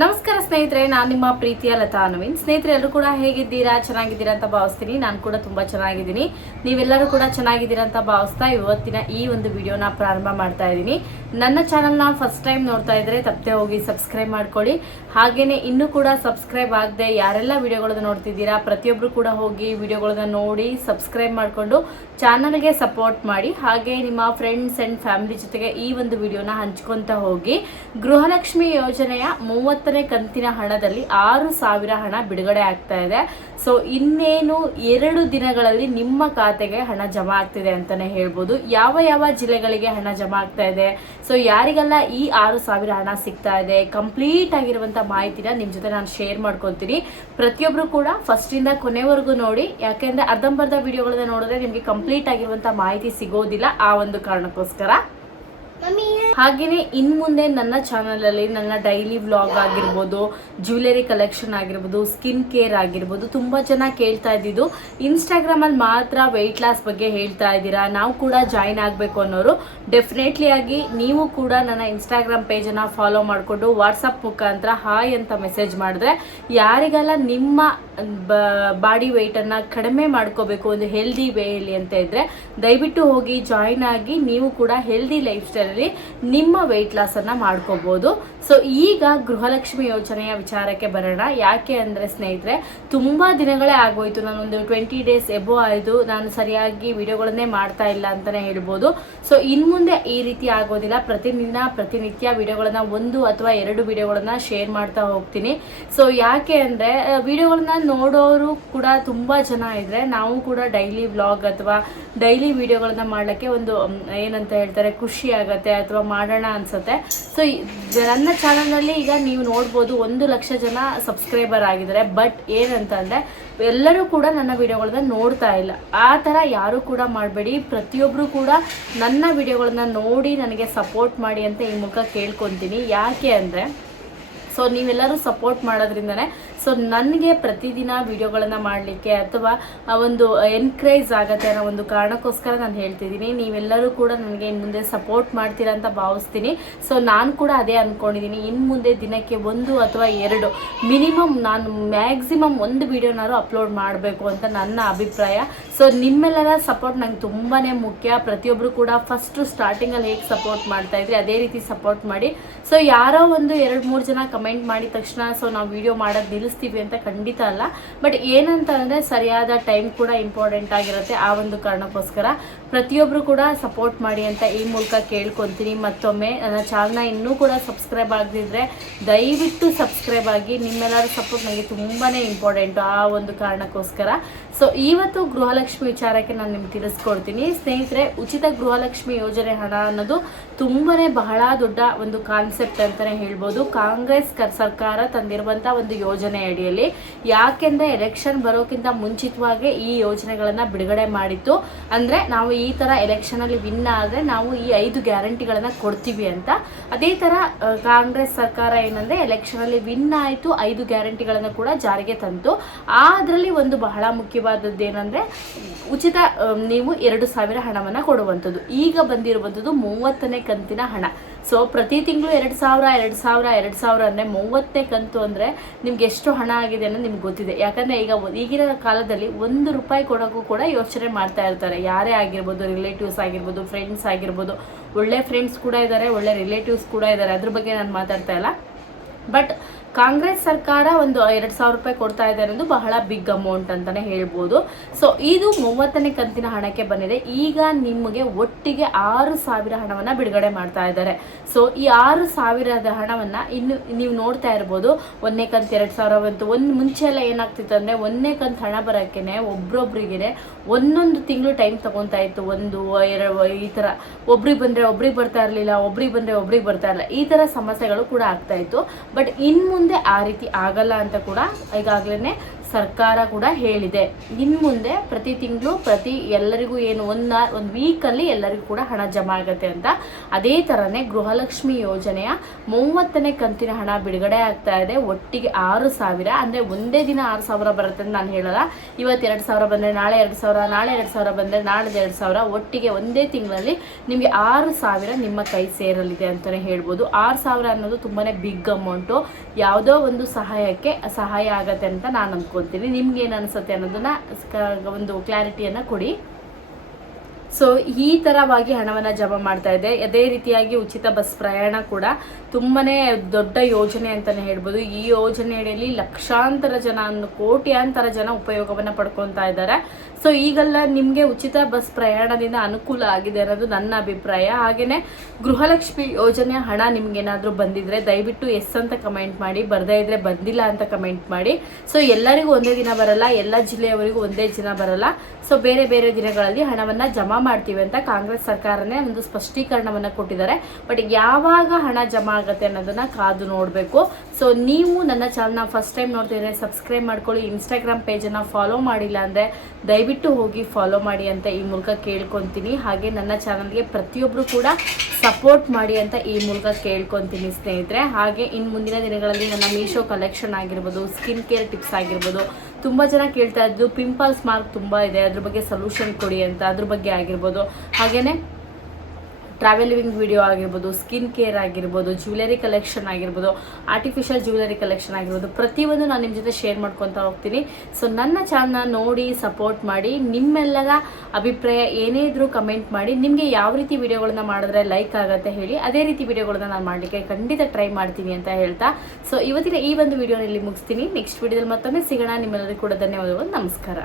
ನಮಸ್ಕಾರ ಸ್ನೇಹಿತರೆ, ನಾನು ನಿಮ್ಮ ಪ್ರೀತಿಯ ಲತಾ ನವೀನ್. ಸ್ನೇಹಿತರೆ, ಎಲ್ಲರೂ ಕೂಡ ಹೇಗಿದ್ದೀರಾ? ಚೆನ್ನಾಗಿದ್ದೀರಾ ಅಂತ ಭಾವಿಸ್ತೀನಿ. ನಾನು ಕೂಡ ತುಂಬಾ ಚೆನ್ನಾಗಿದ್ದೀನಿ. ನೀವೆಲ್ಲರೂ ಕೂಡ ಚೆನ್ನಾಗಿದ್ದೀರಾ ಅಂತ ಭಾವಿಸ್ತಾ ಇವತ್ತಿನ ಈ ಒಂದು ವಿಡಿಯೋನ ಪ್ರಾರಂಭ ಮಾಡ್ತಾ ಇದ್ದೀನಿ. ನನ್ನ ಚಾನಲ್ನ ಫಸ್ಟ್ ಟೈಮ್ ನೋಡ್ತಾ ಇದ್ರೆ ತಪ್ಪದೆ ಹೋಗಿ ಸಬ್ಸ್ಕ್ರೈಬ್ ಮಾಡ್ಕೊಳ್ಳಿ. ಹಾಗೇನೆ ಇನ್ನೂ ಕೂಡ ಸಬ್ಸ್ಕ್ರೈಬ್ ಆಗದೆ ಯಾರೆಲ್ಲ ವಿಡಿಯೋಗಳನ್ನ ನೋಡ್ತಿದ್ದೀರಾ ಪ್ರತಿಯೊಬ್ರು ಕೂಡ ಹೋಗಿ ವಿಡಿಯೋಗಳನ್ನ ನೋಡಿ ಸಬ್ಸ್ಕ್ರೈಬ್ ಮಾಡಿಕೊಂಡು ಚಾನಲ್ಗೆ ಸಪೋರ್ಟ್ ಮಾಡಿ. ಹಾಗೆ ನಿಮ್ಮ ಫ್ರೆಂಡ್ಸ್ ಅಂಡ್ ಫ್ಯಾಮಿಲಿ ಜೊತೆಗೆ ಈ ಒಂದು ವಿಡಿಯೋನ ಹಂಚ್ಕೊಂತ ಹೋಗಿ. ಗೃಹಲಕ್ಷ್ಮಿ ಯೋಜನೆಯ 30ನೇ ಕಂತಿನ ಹಣದಲ್ಲಿ 6,000 ಹಣ ಬಿಡುಗಡೆ ಆಗ್ತಾ ಇದೆ. ಸೊ ಇನ್ನೇನು 2 ದಿನಗಳಲ್ಲಿ ನಿಮ್ಮ ಖಾತೆಗೆ ಹಣ ಜಮಾ ಆಗ್ತಿದೆ ಅಂತಾನೆ ಹೇಳ್ಬೋದು. ಯಾವ ಯಾವ ಜಿಲ್ಲೆಗಳಿಗೆ ಹಣ ಜಮಾ ಆಗ್ತಾ ಇದೆ, ಸೊ ಯಾರಿಗೆಲ್ಲ ಈ 6,000 ಹಣ ಸಿಗ್ತಾ ಇದೆ, ಕಂಪ್ಲೀಟ್ ಆಗಿರುವಂತ ಮಾಹಿತಿನ ನಿಮ್ ಜೊತೆ ನಾನು ಶೇರ್ ಮಾಡ್ಕೊತೀನಿ. ಪ್ರತಿಯೊಬ್ರು ಕೂಡ ಫಸ್ಟ್ ಇಂದ ಕೊನೆವರೆಗೂ ನೋಡಿ, ಯಾಕೆಂದ್ರೆ ಅರ್ಧಂಬರ್ಧ ವಿಡಿಯೋಗಳನ್ನ ನೋಡಿದ್ರೆ ನಿಮ್ಗೆ ಕಂಪ್ಲೀಟ್ ಆಗಿರುವಂತ ಮಾಹಿತಿ ಸಿಗೋದಿಲ್ಲ. ಆ ಒಂದು ಕಾರಣಕ್ಕೋಸ್ಕರ ಹಾಗೇನೆ ಇನ್ ಮುಂದೆ ನನ್ನ ಚಾನಲ್ ಅಲ್ಲಿ ನನ್ನ ಡೈಲಿ ವ್ಲಾಗ್ ಆಗಿರ್ಬೋದು, ಜ್ಯುವೆಲರಿ ಕಲೆಕ್ಷನ್ ಆಗಿರ್ಬೋದು, ಸ್ಕಿನ್ ಕೇರ್ ಆಗಿರ್ಬೋದು, ತುಂಬಾ ಜನ ಕೇಳ್ತಾ ಇದ್ದಿದ್ದು ಇನ್ಸ್ಟಾಗ್ರಾಮ್ ಅಲ್ಲಿ ಮಾತ್ರ ವೆಯ್ಟ್ ಲಾಸ್ ಬಗ್ಗೆ ಹೇಳ್ತಾ ಇದ್ದೀರಾ, ನಾವು ಕೂಡ ಜಾಯಿನ್ ಆಗ್ಬೇಕು ಅನ್ನೋರು ಡೆಫಿನೆಟ್ಲಿ ಆಗಿ ನೀವು ಕೂಡ ನನ್ನ ಇನ್ಸ್ಟಾಗ್ರಾಮ್ ಪೇಜ್ ಅನ್ನ ಫಾಲೋ ಮಾಡಿಕೊಂಡು ವಾಟ್ಸಪ್ ಮುಖಾಂತರ ಹಾಯ್ ಅಂತ ಮೆಸೇಜ್ ಮಾಡಿದ್ರೆ, ಯಾರಿಗೆಲ್ಲ ನಿಮ್ಮ ಬಾಡಿ ವೆಯ್ಟ್ ಅನ್ನ ಕಡಿಮೆ ಮಾಡ್ಕೋಬೇಕು ಒಂದು ಹೆಲ್ದಿ ವೇಯಲ್ಲಿ ಅಂತ ಇದ್ರೆ ದಯವಿಟ್ಟು ಹೋಗಿ ಜಾಯಿನ್ ಆಗಿ ನೀವು ಕೂಡ ಹೆಲ್ದಿ ಲೈಫ್ ಸ್ಟೈಲ್ ಅಲ್ಲಿ ನಿಮ್ಮ ವೆಯ್ಟ್ ಲಾಸ್ ಅನ್ನ ಮಾಡ್ಕೋಬಹುದು. ಸೊ ಈಗ ಗೃಹಲಕ್ಷ್ಮಿ ಯೋಜನೆಯ ವಿಚಾರಕ್ಕೆ ಬರೋಣ. ಯಾಕೆ ಅಂದ್ರೆ ಸ್ನೇಹಿತರೆ, ತುಂಬಾ ದಿನಗಳೇ ಆಗೋಯ್ತು, ನಾನೊಂದು 20 ಡೇಸ್ ಎಬೋ ಆಯ್ತು ನಾನು ಸರಿಯಾಗಿ ವಿಡಿಯೋಗಳನ್ನೇ ಮಾಡ್ತಾ ಇಲ್ಲ ಅಂತಾನೆ ಹೇಳ್ಬೋದು. ಸೊ ಇನ್ ಮುಂದೆ ಈ ರೀತಿ ಆಗೋದಿಲ್ಲ. ಪ್ರತಿನಿತ್ಯ ವಿಡಿಯೋಗಳನ್ನ 1 ಅಥವಾ 2 ವಿಡಿಯೋಗಳನ್ನ ಶೇರ್ ಮಾಡ್ತಾ ಹೋಗ್ತೀನಿ. ಸೊ ಯಾಕೆ ಅಂದ್ರೆ ವಿಡಿಯೋಗಳನ್ನ ನೋಡೋರು ಕೂಡ ತುಂಬಾ ಜನ ಇದ್ರೆ ನಾವು ಕೂಡ ಡೈಲಿ ವ್ಲಾಗ್ ಅಥವಾ ಡೈಲಿ ವಿಡಿಯೋಗಳನ್ನ ಮಾಡ್ಲಿಕ್ಕೆ ಒಂದು ಏನಂತ ಹೇಳ್ತಾರೆ ಖುಷಿ ಆಗತ್ತೆ ಅಥವಾ ಮಾಡೋಣ ಅನ್ಸುತ್ತೆ. ಸೊ ನನ್ನ ಚಾನಲ್ ನಲ್ಲಿ ಈಗ ನೀವು ನೋಡ್ಬೋದು 1 ಲಕ್ಷ ಜನ ಸಬ್ಸ್ಕ್ರೈಬರ್ ಆಗಿದ್ದಾರೆ. ಬಟ್ ಏನಂತ ಅಂದ್ರೆ ಎಲ್ಲರೂ ಕೂಡ ನನ್ನ ವಿಡಿಯೋಗಳನ್ನ ನೋಡ್ತಾ ಇಲ್ಲ. ಆ ತರ ಯಾರು ಕೂಡ ಮಾಡಬೇಡಿ. ಪ್ರತಿಯೊಬ್ರು ಕೂಡ ನನ್ನ ವಿಡಿಯೋಗಳನ್ನ ನೋಡಿ ನನಗೆ ಸಪೋರ್ಟ್ ಮಾಡಿ ಅಂತ ಈ ಮುಖ ಕೇಳ್ಕೊಂತೀನಿ. ಯಾಕೆ ಅಂದ್ರೆ ಸೊ ನೀವೆಲ್ಲರೂ ಸಪೋರ್ಟ್ ಮಾಡೋದ್ರಿಂದನೇ ಸೊ ನನಗೆ ಪ್ರತಿದಿನ ವಿಡಿಯೋಗಳನ್ನ ಮಾಡಲಿಕ್ಕೆ ಅಥವಾ ಒಂದು ಎನ್ಕರೇಜ್ ಆಗತ್ತೆ ಅನ್ನೋ ಒಂದು ಕಾರಣಕ್ಕೋಸ್ಕರ ನಾನು ಹೇಳ್ತಿದ್ದೀನಿ. ನೀವೆಲ್ಲರೂ ಕೂಡ ನನಗೆ ಇನ್ನು ಮುಂದೆ ಸಪೋರ್ಟ್ ಮಾಡ್ತೀರಾ ಅಂತ ಭಾವಿಸ್ತೀನಿ. ಸೊ ನಾನು ಕೂಡ ಅದೇ ಅಂದ್ಕೊಂಡಿದ್ದೀನಿ. ಇನ್ನು ಮುಂದೆ ದಿನಕ್ಕೆ 1 ಅಥವಾ 2 ಮಿನಿಮಮ್ ನಾನು ಮ್ಯಾಕ್ಸಿಮಮ್ 1 ವಿಡಿಯೋನಾರು ಅಪ್ಲೋಡ್ ಮಾಡಬೇಕು ಅಂತ ನನ್ನ ಅಭಿಪ್ರಾಯ. ಸೊ ನಿಮ್ಮೆಲ್ಲರ ಸಪೋರ್ಟ್ ನಂಗೆ ತುಂಬಾ ಮುಖ್ಯ. ಪ್ರತಿಯೊಬ್ಬರು ಕೂಡ ಫಸ್ಟ್ ಸ್ಟಾರ್ಟಿಂಗಲ್ಲಿ ಹೇಗೆ ಸಪೋರ್ಟ್ ಮಾಡ್ತಾ ಇದ್ರಿ ಅದೇ ರೀತಿ ಸಪೋರ್ಟ್ ಮಾಡಿ. ಸೊ ಯಾರೋ 1-2-3 ಜನ ಕಮೆಂಟ್ ಮಾಡಿದ ತಕ್ಷಣ ಸೊ ನಾವು ವಿಡಿಯೋ ಮಾಡೋದು ನಿಲ್ಲಿಸ್ತೀವಿ ಅಂತ ಖಂಡಿತ ಅಲ್ಲ. ಬಟ್ ಏನಂತ ಅಂದರೆ ಸರಿಯಾದ ಟೈಮ್ ಕೂಡ ಇಂಪಾರ್ಟೆಂಟ್ ಆಗಿರುತ್ತೆ. ಆ ಒಂದು ಕಾರಣಕ್ಕೋಸ್ಕರ ಪ್ರತಿಯೊಬ್ಬರು ಕೂಡ ಸಪೋರ್ಟ್ ಮಾಡಿ ಅಂತ ಈ ಮೂಲಕ ಕೇಳ್ಕೊತೀನಿ. ಮತ್ತೊಮ್ಮೆ ನನ್ನ ಚಾನಲ್ನ ಇನ್ನೂ ಕೂಡ ಸಬ್ಸ್ಕ್ರೈಬ್ ಆಗದಿದ್ರೆ ದಯವಿಟ್ಟು ಸಬ್ಸ್ಕ್ರೈಬ್ ಆಗಿ. ನಿಮ್ಮೆಲ್ಲರ ಸಪೋರ್ಟ್ ನನಗೆ ತುಂಬಾ ಇಂಪಾರ್ಟೆಂಟು. ಆ ಒಂದು ಕಾರಣಕ್ಕೋಸ್ಕರ ಸೊ ಇವತ್ತು ಗೃಹಲಕ್ಷ್ಮಿ ವಿಚಾರಕ್ಕೆ ನಾನು ನಿಮ್ಗೆ ತಿಳಿಸ್ಕೊಡ್ತೀನಿ. ಸ್ನೇಹಿತರೆ, ಉಚಿತ ಗೃಹಲಕ್ಷ್ಮಿ ಯೋಜನೆ ಹಣ ಅನ್ನೋದು ತುಂಬಾನೇ ಬಹಳ ದೊಡ್ಡ ಒಂದು ಕಾನ್ಸೆಪ್ಟ್ ಅಂತಾನೆ ಹೇಳ್ಬೋದು. ಕಾಂಗ್ರೆಸ್ ಸರ್ಕಾರ ತಂದಿರುವಂತಹ ಒಂದು ಯೋಜನೆ ಅಡಿಯಲ್ಲಿ, ಯಾಕೆಂದ್ರೆ ಎಲೆಕ್ಷನ್ ಬರೋಕ್ಕಿಂತ ಮುಂಚಿತವಾಗಿ ಈ ಯೋಜನೆಗಳನ್ನ ಬಿಡುಗಡೆ ಮಾಡಿತ್ತು. ಅಂದ್ರೆ ನಾವು ಈ ತರ ಎಲೆಕ್ಷನ್ ಅಲ್ಲಿ ವಿನ್ ಆದ್ರೆ ನಾವು ಈ 5 ಗ್ಯಾರಂಟಿಗಳನ್ನ ಕೊಡ್ತೀವಿ ಅಂತ. ಅದೇ ತರ ಕಾಂಗ್ರೆಸ್ ಸರ್ಕಾರ ಏನಂದ್ರೆ ಎಲೆಕ್ಷನ್ ಅಲ್ಲಿ ವಿನ್ ಆಯ್ತು, 5 ಗ್ಯಾರಂಟಿಗಳನ್ನ ಕೂಡ ಜಾರಿಗೆ ತಂತು. ಅದರಲ್ಲಿ ಒಂದು ಬಹಳ ಮುಖ್ಯವಾದದ್ದು ಏನಂದ್ರೆ ಉಚಿತ ನೀವು 2,000 ಹಣವನ್ನ ಕೊಡುವಂಥದ್ದು. ಈಗ ಬಂದಿರುವಂಥದ್ದು 30ನೇ ಕಂತಿನ ಹಣ. ಸೊ ಪ್ರತಿ ತಿಂಗಳು 2,000 ಅಂದ್ರೆ 30ನೇ ಕಂತು ಅಂದ್ರೆ ನಿಮ್ಗೆ ಎಷ್ಟು ಹಣ ಆಗಿದೆ ಅನ್ನೋದು ನಿಮ್ಗೆ ಗೊತ್ತಿದೆ. ಯಾಕಂದ್ರೆ ಈಗಿನ ಕಾಲದಲ್ಲಿ 1 ರೂಪಾಯಿ ಕೊಡೋಕ್ಕೂ ಕೂಡ ಯೋಚನೆ ಮಾಡ್ತಾ ಇರ್ತಾರೆ. ಯಾರೇ ಆಗಿರ್ಬೋದು, ರಿಲೇಟಿವ್ಸ್ ಆಗಿರ್ಬೋದು, ಫ್ರೆಂಡ್ಸ್ ಆಗಿರ್ಬೋದು. ಒಳ್ಳೆ ಫ್ರೆಂಡ್ಸ್ ಕೂಡ ಇದ್ದಾರೆ, ಒಳ್ಳೆ ರಿಲೇಟಿವ್ಸ್ ಕೂಡ ಇದ್ದಾರೆ, ಅದ್ರ ಬಗ್ಗೆ ನಾನು ಮಾತಾಡ್ತಾ ಇಲ್ಲ. ಬಟ್ ಕಾಂಗ್ರೆಸ್ ಸರ್ಕಾರ ಒಂದು 2,000 ರೂಪಾಯಿ ಕೊಡ್ತಾ ಇದೆ ಅನ್ನೋದು ಬಹಳ ಬಿಗ್ ಅಮೌಂಟ್ ಅಂತಾನೆ ಹೇಳ್ಬೋದು. ಸೊ ಇದು 30ನೇ ಕಂತಿನ ಹಣಕ್ಕೆ ಬಂದಿದೆ. ಈಗ ನಿಮಗೆ ಒಟ್ಟಿಗೆ 6,000 ಹಣವನ್ನ ಬಿಡುಗಡೆ ಮಾಡ್ತಾ ಇದ್ದಾರೆ. ಸೊ ಈ 6,000 ಹಣವನ್ನ ಇನ್ನು ನೀವು ನೋಡ್ತಾ ಇರ್ಬೋದು. 1ನೇ ಕಂತು 2,000 ಬಂತು. ಮುಂಚೆ ಎಲ್ಲ ಏನಾಗ್ತಿತ್ತು ಅಂದ್ರೆ 1ನೇ ಕಂತು ಹಣ ಬರೋಕೆನೆ ಒಬ್ರೊಬ್ರಿಗೆ 1 ತಿಂಗಳು ಟೈಮ್ ತಗೊಂತಾ ಇತ್ತು. 1-2 ಈ ತರ ಒಬ್ರಿಗೆ ಬಂದ್ರೆ ಒಬ್ರಿಗೆ ಬರ್ತಾ ಇರ್ಲಿಲ್ಲ, ಒಬ್ರಿಗೆ ಬಂದ್ರೆ ಒಬ್ರಿಗೆ ಬರ್ತಾ ಇರಲಿಲ್ಲ. ಈ ತರ ಸಮಸ್ಯೆಗಳು ಕೂಡ ಆಗ್ತಾ ಇತ್ತು. ಬಟ್ ಇನ್ ಮುಂದೆ ಆ ರೀತಿ ಆಗಲ್ಲ ಅಂತ ಕೂಡ ಈಗಾಗಲೇ ಸರ್ಕಾರ ಕೂಡ ಹೇಳಿದೆ. ಇನ್ನು ಮುಂದೆ ಪ್ರತಿ ತಿಂಗಳು ಎಲ್ಲರಿಗೂ ಏನು ಒಂದು ವೀಕಲ್ಲಿ ಎಲ್ಲರಿಗೂ ಕೂಡ ಹಣ ಜಮಾ ಆಗುತ್ತೆ ಅಂತ. ಅದೇ ಥರನೇ ಗೃಹಲಕ್ಷ್ಮಿ ಯೋಜನೆಯ 30ನೇ ಕಂತಿನ ಹಣ ಬಿಡುಗಡೆ ಆಗ್ತಾ ಇದೆ. ಒಟ್ಟಿಗೆ 6,000 ಅಂದರೆ ಒಂದೇ ದಿನ 6,000 ಬರುತ್ತೆ ಅಂತ ನಾನು ಹೇಳಲ್ಲ. ಇವತ್ತು 2,000 ಬಂದರೆ ನಾಳೆ 2,000, ನಾಳೆ 2,000 ಬಂದರೆ ನಾಳೆ 2,000, ಒಟ್ಟಿಗೆ ಒಂದೇ ತಿಂಗಳಲ್ಲಿ ನಿಮಗೆ 6,000 ನಿಮ್ಮ ಕೈ ಸೇರಲಿದೆ ಅಂತಲೇ ಹೇಳ್ಬೋದು. 6,000 ಅನ್ನೋದು ತುಂಬಾ ಬಿಗ್ ಅಮೌಂಟು. ಯಾವುದೋ ಒಂದು ಸಹಾಯ ಆಗತ್ತೆ ಅಂತ ನಾನು ಅಂದ್ಕೊಳ್ತೀನಿ. ನಿಮ್ಗೆ ಏನು ಅನಿಸುತ್ತೆ ಅನ್ನೋದನ್ನ ಒಂದು ಕ್ಲಾರಿಟಿಯನ್ನು ಕೊಡಿ. ಸೊ ಈ ಥರವಾಗಿ ಹಣವನ್ನು ಜಮಾ ಮಾಡ್ತಾ ಇದೆ. ಅದೇ ರೀತಿಯಾಗಿ ಉಚಿತ ಬಸ್ ಪ್ರಯಾಣ ಕೂಡ ತುಂಬನೇ ದೊಡ್ಡ ಯೋಜನೆ ಅಂತಲೇ ಹೇಳ್ಬೋದು. ಈ ಯೋಜನೆಯಲ್ಲಿ ಲಕ್ಷಾಂತರ ಜನ, ಕೋಟ್ಯಾಂತರ ಜನ ಉಪಯೋಗವನ್ನು ಪಡ್ಕೊತಾ ಇದ್ದಾರೆ. ಸೊ ಈಗೆಲ್ಲ ನಿಮಗೆ ಉಚಿತ ಬಸ್ ಪ್ರಯಾಣದಿಂದ ಅನುಕೂಲ ಆಗಿದೆ ಅನ್ನೋದು ನನ್ನ ಅಭಿಪ್ರಾಯ. ಹಾಗೆಯೇ ಗೃಹಲಕ್ಷ್ಮಿ ಯೋಜನೆ ಹಣ ನಿಮ್ಗೇನಾದರೂ ಬಂದಿದ್ರೆ ದಯವಿಟ್ಟು ಎಸ್ ಅಂತ ಕಮೆಂಟ್ ಮಾಡಿ, ಬರದೇ ಇದ್ರೆ ಬಂದಿಲ್ಲ ಅಂತ ಕಮೆಂಟ್ ಮಾಡಿ. ಸೊ ಎಲ್ಲರಿಗೂ ಒಂದೇ ದಿನ ಬರಲ್ಲ, ಎಲ್ಲ ಜಿಲ್ಲೆಯವರಿಗೂ ಒಂದೇ ದಿನ ಬರಲ್ಲ. ಸೊ ಬೇರೆ ಬೇರೆ ದಿನಗಳಲ್ಲಿ ಹಣವನ್ನು ಜಮಾ ಮಾಡ್ತೀವಿ ಅಂತ ಕಾಂಗ್ರೆಸ್ ಸರ್ಕಾರನೇ ಒಂದು ಸ್ಪಷ್ಟೀಕರಣವನ್ನು ಕೊಟ್ಟಿದ್ದಾರೆ. ಬಟ್ ಯಾವಾಗ ಹಣ ಜಮಾ ಆಗುತ್ತೆ ಅನ್ನೋದನ್ನ ಕಾದು ನೋಡಬೇಕು. ಸೊ ನೀವು ನನ್ನ ಚಾನಲ್ನ ಫಸ್ಟ್ ಟೈಮ್ ನೋಡ್ತಿದ್ರೆ ಸಬ್ಸ್ಕ್ರೈಬ್ ಮಾಡ್ಕೊಳ್ಳಿ. ಇನ್ಸ್ಟಾಗ್ರಾಮ್ ಪೇಜನ್ನು ಫಾಲೋ ಮಾಡಿಲ್ಲ ಅಂದರೆ ದಯವಿಟ್ಟು ಹೋಗಿ ಫಾಲೋ ಮಾಡಿ ಅಂತ ಈ ಮೂಲಕ ಕೇಳ್ಕೊತೀನಿ. ಹಾಗೆ ನನ್ನ ಚಾನಲ್ಗೆ ಪ್ರತಿಯೊಬ್ಬರು ಕೂಡ ಸಪೋರ್ಟ್ ಮಾಡಿ ಅಂತ ಈ ಮೂಲಕ ಕೇಳ್ಕೊತೀನಿ ಸ್ನೇಹಿತರೆ. ಹಾಗೆ ಇನ್ನು ಮುಂದಿನ ದಿನಗಳಲ್ಲಿ ನನ್ನ ಮೀಶೋ ಕಲೆಕ್ಷನ್ ಆಗಿರ್ಬೋದು, ಸ್ಕಿನ್ ಕೇರ್ ಟಿಪ್ಸ್ ಆಗಿರ್ಬೋದು, ತುಂಬ ಜನ ಕೇಳ್ತಾ ಇದ್ದು ಪಿಂಪಲ್ಸ್ ಮಾರ್ಕ್ ತುಂಬ ಇದೆ, ಅದ್ರ ಬಗ್ಗೆ ಸೊಲ್ಯೂಷನ್ ಕೊಡಿ ಅಂತ, ಅದ್ರ ಬಗ್ಗೆ ಆಗಿರ್ಬೋದು. ಹಾಗೆಯೇ ಟ್ರಾವೆಲ್ ಲಿವಿಂಗ್ ವಿಡಿಯೋ ಆಗಿರ್ಬೋದು, ಸ್ಕಿನ್ ಕೇರ್ ಆಗಿರ್ಬೋದು, ಜ್ಯುವೆಲರಿ ಕಲೆಕ್ಷನ್ ಆಗಿರ್ಬೋದು, ಆರ್ಟಿಫಿಷಿಯಲ್ ಜ್ಯುವೆಲರಿ ಕಲೆಕ್ಷನ್ ಆಗಿರ್ಬೋದು, ಪ್ರತಿಯೊಂದು ನಾನು ನಿಮ್ಮ ಜೊತೆ ಶೇರ್ ಮಾಡ್ಕೊತಾ ಹೋಗ್ತೀನಿ. ಸೊ ನನ್ನ ಚಾನಲ್ನ ನೋಡಿ ಸಪೋರ್ಟ್ ಮಾಡಿ. ನಿಮ್ಮೆಲ್ಲರ ಅಭಿಪ್ರಾಯ ಏನೇ ಇದ್ರೂ ಕಮೆಂಟ್ ಮಾಡಿ. ನಿಮಗೆ ಯಾವ ರೀತಿ ವಿಡಿಯೋಗಳನ್ನ ಮಾಡಿದ್ರೆ ಲೈಕ್ ಆಗುತ್ತೆ ಹೇಳಿ. ಅದೇ ರೀತಿ ವಿಡಿಯೋಗಳನ್ನ ನಾನು ಮಾಡಲಿಕ್ಕೆ ಖಂಡಿತ ಟ್ರೈ ಮಾಡ್ತೀನಿ ಅಂತ ಹೇಳ್ತಾ ಸೊ ಇವತ್ತಿನ ಈ ಒಂದು ವಿಡಿಯೋನಲ್ಲಿ ಮುಗಿಸ್ತೀನಿ. ನೆಕ್ಸ್ಟ್ ವಿಡಿಯೋದಲ್ಲಿ ಮತ್ತೊಮ್ಮೆ ಸಿಗೋಣ. ನಿಮ್ಮೆಲ್ಲರಿಗೂ ಕೂಡ ಧನ್ಯವಾದಗಳು. ನಮಸ್ಕಾರ.